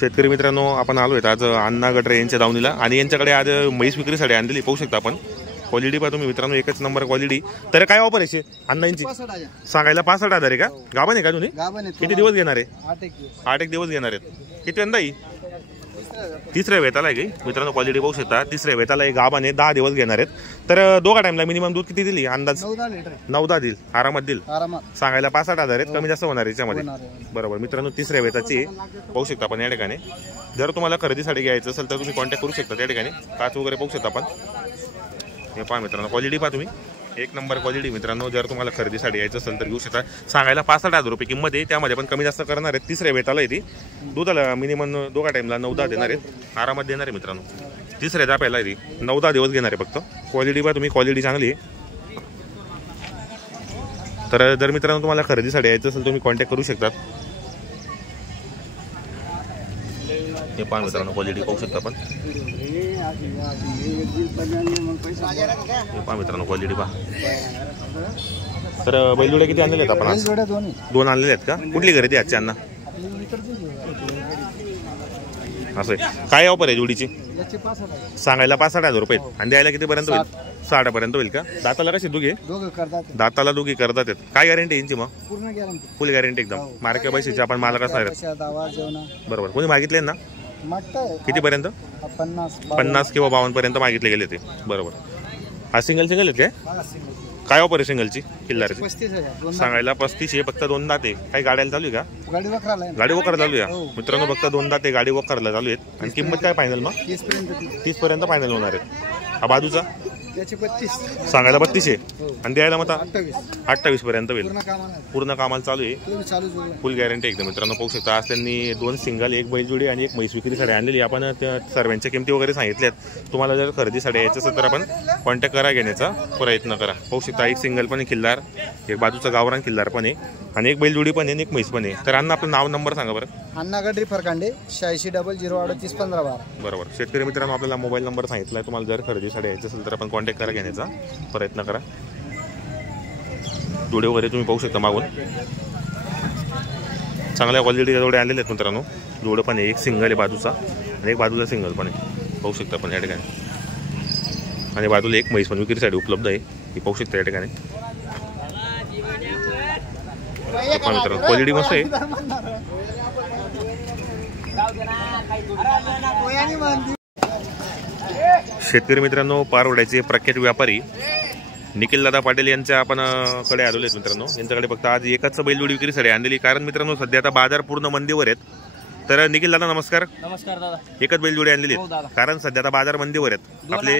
शेतकरी मित्रांनो, आपण आलो आहेत आज अण्णा गटरे यांच्या दावणीला आणि यांच्याकडे आज म्हैस विक्रीसाठी आणलेली पाहू शकता आपण. क्वालिटी पहा तुम्ही मित्रांनो, एकच नंबर क्वालिटी. तर काय ऑफर आहे अण्णा यांची? सांगायला 65,000 आहे का? गाभण आहे का तुम्ही? किती दिवस घेणार आहे? 8 एक दिवस घेणार आहेत. किती यंदा ही? तिसऱ्या वेताला आहे की मित्रांनो, क्वालिटी पाहू शकता. तिसऱ्या वेताला एक गाभण आहे, 10 दिवस घेणार आहेत. तर दोघा टाइमला मिनिमम दूध किती दिली अंदाज? 9-10 देईल, आरामात देईल. सांगायला 65,000 आहेत, कमी जास्त होणार याच्यामध्ये. बरोबर मित्रांनो, तिसऱ्या वेताची पाहू शकता आपण या ठिकाणी. जर तुम्हाला खरेदीसाठी घ्यायचं असेल तर तुम्ही कॉन्टॅक्ट करू शकता. त्या ठिकाणी काच वगैरे पाहू शकता आपण. हे पहा मित्रांनो, क्वालिटी पहा तुम्ही, एक नंबर क्वालिटी मित्रांनो. जर तुम्हाला खरेदीसाठी यायचं असेल तर घेऊ शकता. सांगायला 65,000 रुपये किंमत आहे, त्यामध्ये पण कमी जास्त करणार आहेत. तिसऱ्या वेताला येते, दुधाला मिनिमम दोघा टाइमला 9-10 देणार आहेत, आरामात देणार आहे मित्रांनो. तिसऱ्या दाप्याला येते, 9-10 दिवस घेणार आहे फक्त. क्वालिटी पहा तुम्ही, क्वालिटी चांगली आहे. तर जर मित्रांनो तुम्हाला खरेदीसाठी यायचं असेल तुम्ही कॉन्टॅक्ट करू शकतात. हे पहा मित्रांनो, क्वालिटी पाहू शकता आपण. हे पहा मित्रांनो, क्वालिटी पहा. तर बैलजोड्या किती आणलेल्या आहेत आपण? 2 आणलेल्या आहेत का? कुठली खरेदी आजच्या अण्णा? असं आहे. काय ऑफर आहे जोडीची? सांगायला 65,000 रुपये आणि द्यायला कितीपर्यंत होईल? 60 पर्यंत होईल का? दाताला कशी दोघे? दाताला दोघी करतात. काय गॅरंटी यांची मग? फुल गॅरंटी एकदम. मार्के पैशाची आपण मालक असणार आहेत. बरोबर. कोणी मागितले ना? कितीपर्यंत? 50 किंवा 52 पर्यंत मागितले गेले ते. बरोबर. हा सिंगल आहेत काय? काय ऑफर आहे सिंगलची किल्लारची? सांगायला 35 आहे, फक्त 2 दाते. काही गाड्याला चालू आहे का? गाडी वखर चालू आहे मित्रांनो, फक्त 2 दाते गाडी वखरला चालू आहेत. आणि किंमत काय फायनल मग? 30 पर्यंत फायनल होणार आहेत. हा बाजूचा सांगायला 32 आहे आणि द्यायला मग 28 पर्यंत होईल. पूर्ण कामाला चालू आहे, फुल गॅरंटी एकदम मित्रांनो. पाहू शकता आज त्यांनी 2 सिंगल, 1 बैलजोडी आणि 1 म्हैस विक्रीसाठी आणलेली. आपण सर्वांच्या किमती वगैरे सांगितल्यात. तुम्हाला जर खरेदीसाठी यायचं असेल तर आपण कॉन्टॅक्ट करा, घेण्याचा प्रयत्न करा. पाहू शकता एक सिंगल पण आहे किल्लार, एक बाजूचा गावरान किल्लार पण आहे आणि 1 बैलजोडी पण आहे आणि 1 म्हैस पण आहे. तर अण्णा आपलं नाव नंबर सांगा बरं. अण्णा गटरे फरकांडे, 860008351512. बरोबर. शेतकरी मित्रांनो, आपल्याला मोबाईल नंबर सांगितला. तुम्हाला जर खरेदीसाठी यायचं असेल तर आपण कॉन्टॅक्ट करा, घेण्याचा प्रयत्न करा. जोडे वगैरे तुम्ही पाहू शकता मागून, चांगल्या क्वालिटीच्या जोडे आणलेले आहेत मित्रांनो. जोडं पण आहे, एक सिंगल आहे बाजूचा आणि एक बाजूचा सिंगल पण आहे, पाहू शकता आपण या ठिकाणी. आणि बाजूला 1 म्हैस पण विक्रीसाठी उपलब्ध आहे, ही पाहू शकता या ठिकाणी. मित्रांनो क्वालिटी मस्त आहे. शेतकरी मित्रांनो, पारवड्याचे प्रख्यात व्यापारी निखिल दादा पाटील यांच्या आपण कडे आलेले आहेत मित्रांनो. यांच्याकडे फक्त आज एकच बैलजोडी विक्रीसाठी आणलेली, कारण मित्रांनो सध्या आता बाजार पूर्ण मंदीवर आहेत. तर निखिल दादा नमस्कार. नमस्कार दादा. एकच बैलजोडी आणलेली आहेत, कारण सध्या आता बाजार मंदीवर आहेत आपले.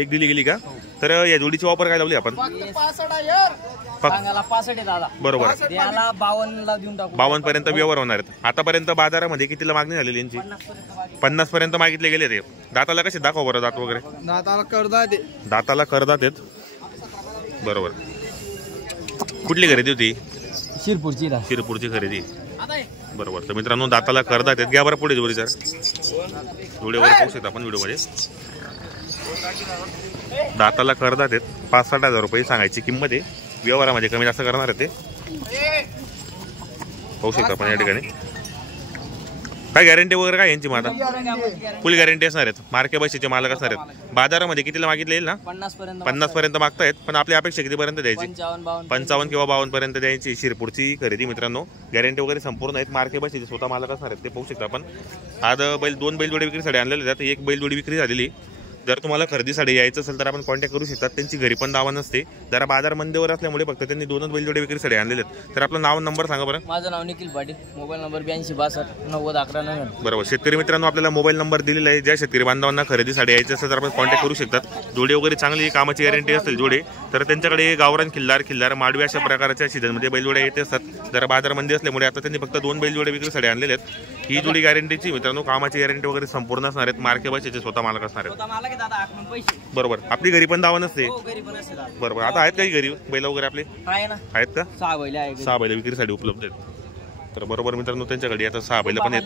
एक दिली गेली का? तर या जोडीची ऑफर काय लावली आपण? 65 दादा. बरोबर. 52 पर्यंत व्यवहार होणार आहेत. आतापर्यंत बाजारामध्ये कितीला मागणी झालेली यांची? 50 पर्यंत मागितले गेले ते. दाताला कसे दाखव बरं, दात वगैरे? दाताला करदात आहेत. बरोबर. कुठली खरेदी होती? शिरपूरची खरेदी. बरोबर. तर मित्रांनो दाताला करदात आहेत. घ्या बरं पुढे जोडी, जर जोडी वगैरे पाहू शकता आपण व्हिडिओमध्ये. दाताला करदात आहेत. 65,000 रुपये सांगायची किंमत आहे. व्यवहारामध्ये कमी जास्त करणार आहे ते, पाहू शकता आपण या ठिकाणी. काय गॅरंटी वगैरे काय यांची? माझा फुल गॅरंटी असणार आहेत. मार्के पैशाचे मालक असणार आहेत. बाजारामध्ये कितीला मागितले येईल ना? 50 पर्यंत मागतायत, पण आपली अपेक्षा कितीपर्यंत द्यायची? 55 किंवा 52 पर्यंत द्यायची. शिरपूरची खरेदी मित्रांनो, गॅरंटी वगैरे संपूर्ण आहेत. मार्के पैशाचे स्वतः मालक असणार आहेत, ते पाहू शकता आपण. आज 2 बैलजोडी विक्रीसाठी आणलेले आहेत, 1 बैलजोडी विक्री झालेली. जर तुम्हाला खरेदीसाठी यायचं असेल तर आपण कॉन्टॅक्ट करू शकतात. त्यांची घरी पण दावा नसते, जरा बाजार मंदीवर असल्यामुळे फक्त त्यांनी 2च बैलजोडी विक्रीसाठी आणलेले आहेत. तर आपलं नाव नंबर सांगा बरं. माझं नाव निखिल पाटील, मोबाईल नंबर 82629011. बरोबर. शेतकरी मित्रांनो, आपल्याला मोबाईल नंबर दिलेला आहे. ज्या शेतकरी बांधवांना खरेदीसाठी यायचं असेल तर आपण कॉन्टॅक्ट करू शकतात. जोडे वगैरे चांगली, कामाची गॅरंटी असतील जोडे. तर त्यांच्याकडे गावरान खिल्लार माडवी अशा प्रकारच्या सीझनमध्ये बैलजोड्या येत असतात. जरा बाजार मंदी असल्यामुळे आता त्यांनी फक्त 2 बैलजोड्या विक्रीसाठी आणलेले आहेत. ही जोडी गॅरंटीची मित्रांनो, कामाची गॅरंटी वगैरे संपूर्ण असणार आहेत. मार्के पैशाचे स्वतः मालक असणार आहेत. बरोबर. आपली घरी पण दावा नसते. बरोबर. आता आहेत काही घरी बैल वगैरे आपले? आहेत का? 6 बैल विक्रीसाठी उपलब्ध आहेत. तर बरोबर मित्रांनो, त्यांच्याकडे आता 6 बैल पण आहेत.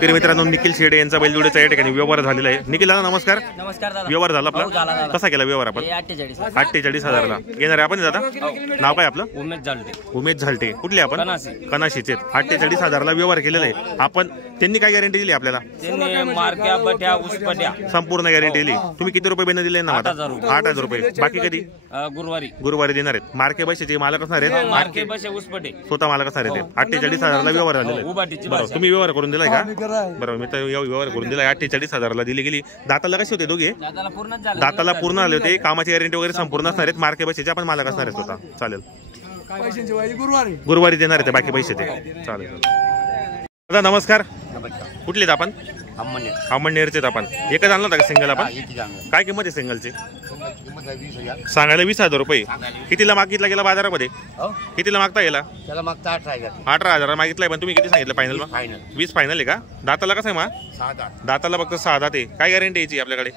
तर मित्रांनो निखिल शेडे यांचा बैलजोडीचा या ठिकाणी व्यवहार झालेला आहे. निखिल दादा नमस्कार. नमस्कार दादा. व्यवहार झाला हो, झाला आपला दादा. कसा केला व्यवहार आपण? 48,000ला घेणार आहे आपण दादा. नाव काय आपलं? उमेश झालटे. उमेश झालटे. कुठले आपण? कनासी. कनाशीचे. 48,000ला व्यवहार केलेला आहे आपण. त्यांनी काय गॅरंटी दिली आपल्याला? त्यांनी मारक्या बट्या उसपट्या संपूर्ण गॅरंटी दिली. तुम्ही किती रुपये बेन दिले ना? 8,000 रुपये. 8,000 रुपये. बाकी कधी? गुरुवारी देणार आहेत. मार्के बसेचे मालक असणार आहेत. मारके बसे उसपटे स्वतः मालक असणार आहेत. 48,000ला व्यवहार झालेला आहे. उभाटीची बरोबर. तुम्ही व्यवहार करून दिलाय का? बरोबर. मी तर व्यवहार करून दिला. 48,000ला दिली गेली. दाताला कसे होते दोघे? दादाला पूर्ण झालं. दाताला पूर्ण आले होते. कामाची गॅरंटी वगैरे संपूर्ण असणार आहेत. मार्के बसेचे आपण मालक असणार आहेत स्वतः. चालेल. गुरुवारी देणार आहेत बाकी पैसे ते. चालेल. दादा नमस्कार. कुठलेत आपण? अमळनेरचे आपण. एकच आणलं होता का सिंगल आपण? काय किंमत आहे सिंगलची? सांगायला 20,000 रुपये. कितीला मागितला गेला बाजारामध्ये? कितीला मागता गेला? त्याला मागता 18,000 मागितलाय. पण तुम्ही किती सांगितलं फायनल? 20 फायनल आहे का? दाताला कसं आहे मा? दाताला फक्त 6 दात आहे. काय गॅरंटी यायची आपल्याकडे?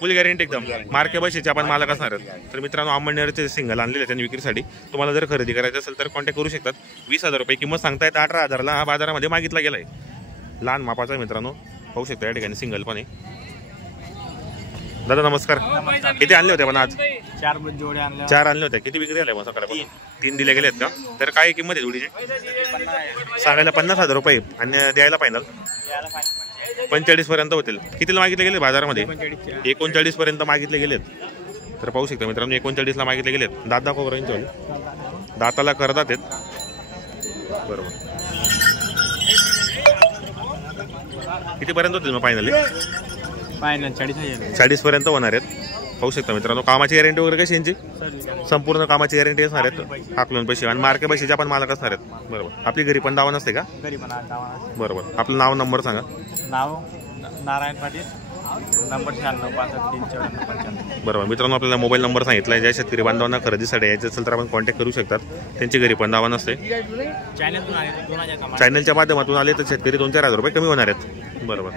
फुल गॅरंटी एकदम. मार्के बशीचे आपण मालक असणार आहेत. तर मित्रांनो अमळनेरचे सिंगल आणलेले त्यांनी विक्रीसाठी. तुम्हाला जर खरेदी करायचं असेल तर कॉन्टॅक्ट करू शकतात. 20,000 रुपये किंमत सांगतायत. 18,000ला हा बाजारामध्ये मागितला गेलाय. लहान मापाचा मित्रांनो पाहू शकता या ठिकाणी सिंगल पण आहे. दादा नमस्कार. किती आणले होते आपण आज? 4 आणले होते. किती विक्री झाल्या मग सकाळपासून? 3 दिले गेलेत का? तर काय किंमत आहे जोडीची? सांगायला 50,000 रुपये आणि द्यायला फायनल 45 पर्यंत होतील. कितीला मागितले गेले बाजारामध्ये? 39 पर्यंत मागितले गेलेत. तर पाहू शकता मित्रांनो 39ला मागितले गेलेत. दात दाखव बरं. दाताला करदात आहेत. बरोबर. किती पर्यंत होतील मग फायनली? 40 पर्यंत होणार आहेत. पाहू शकता मित्रांनो कामाची गॅरंटी वगैरे कशी यांची? संपूर्ण कामाची गॅरंटी असणार आहेत. हाकलून पैसे आणि मार्के पैशाचे आपण मालक असणार आहेत. बरोबर. आपली घरी पण दावा नसते का? बरोबर. आपलं नाव नंबर सांगा. नाव नारायण पाटील. नंबर 9665 बरोबर. मित्रांनो आपल्याला मोबाईल नंबर सांगितला. ज्या शेतकरी बांधवांना खरेदीसाठी यायचं असेल तर आपण कॉन्टॅक्ट करू शकतात. त्यांची घरी पण दावा नसते. चॅनलच्या माध्यमातून आले तर शेतकरी 2-4 हजार रुपये कमी होणार आहेत. बरोबर.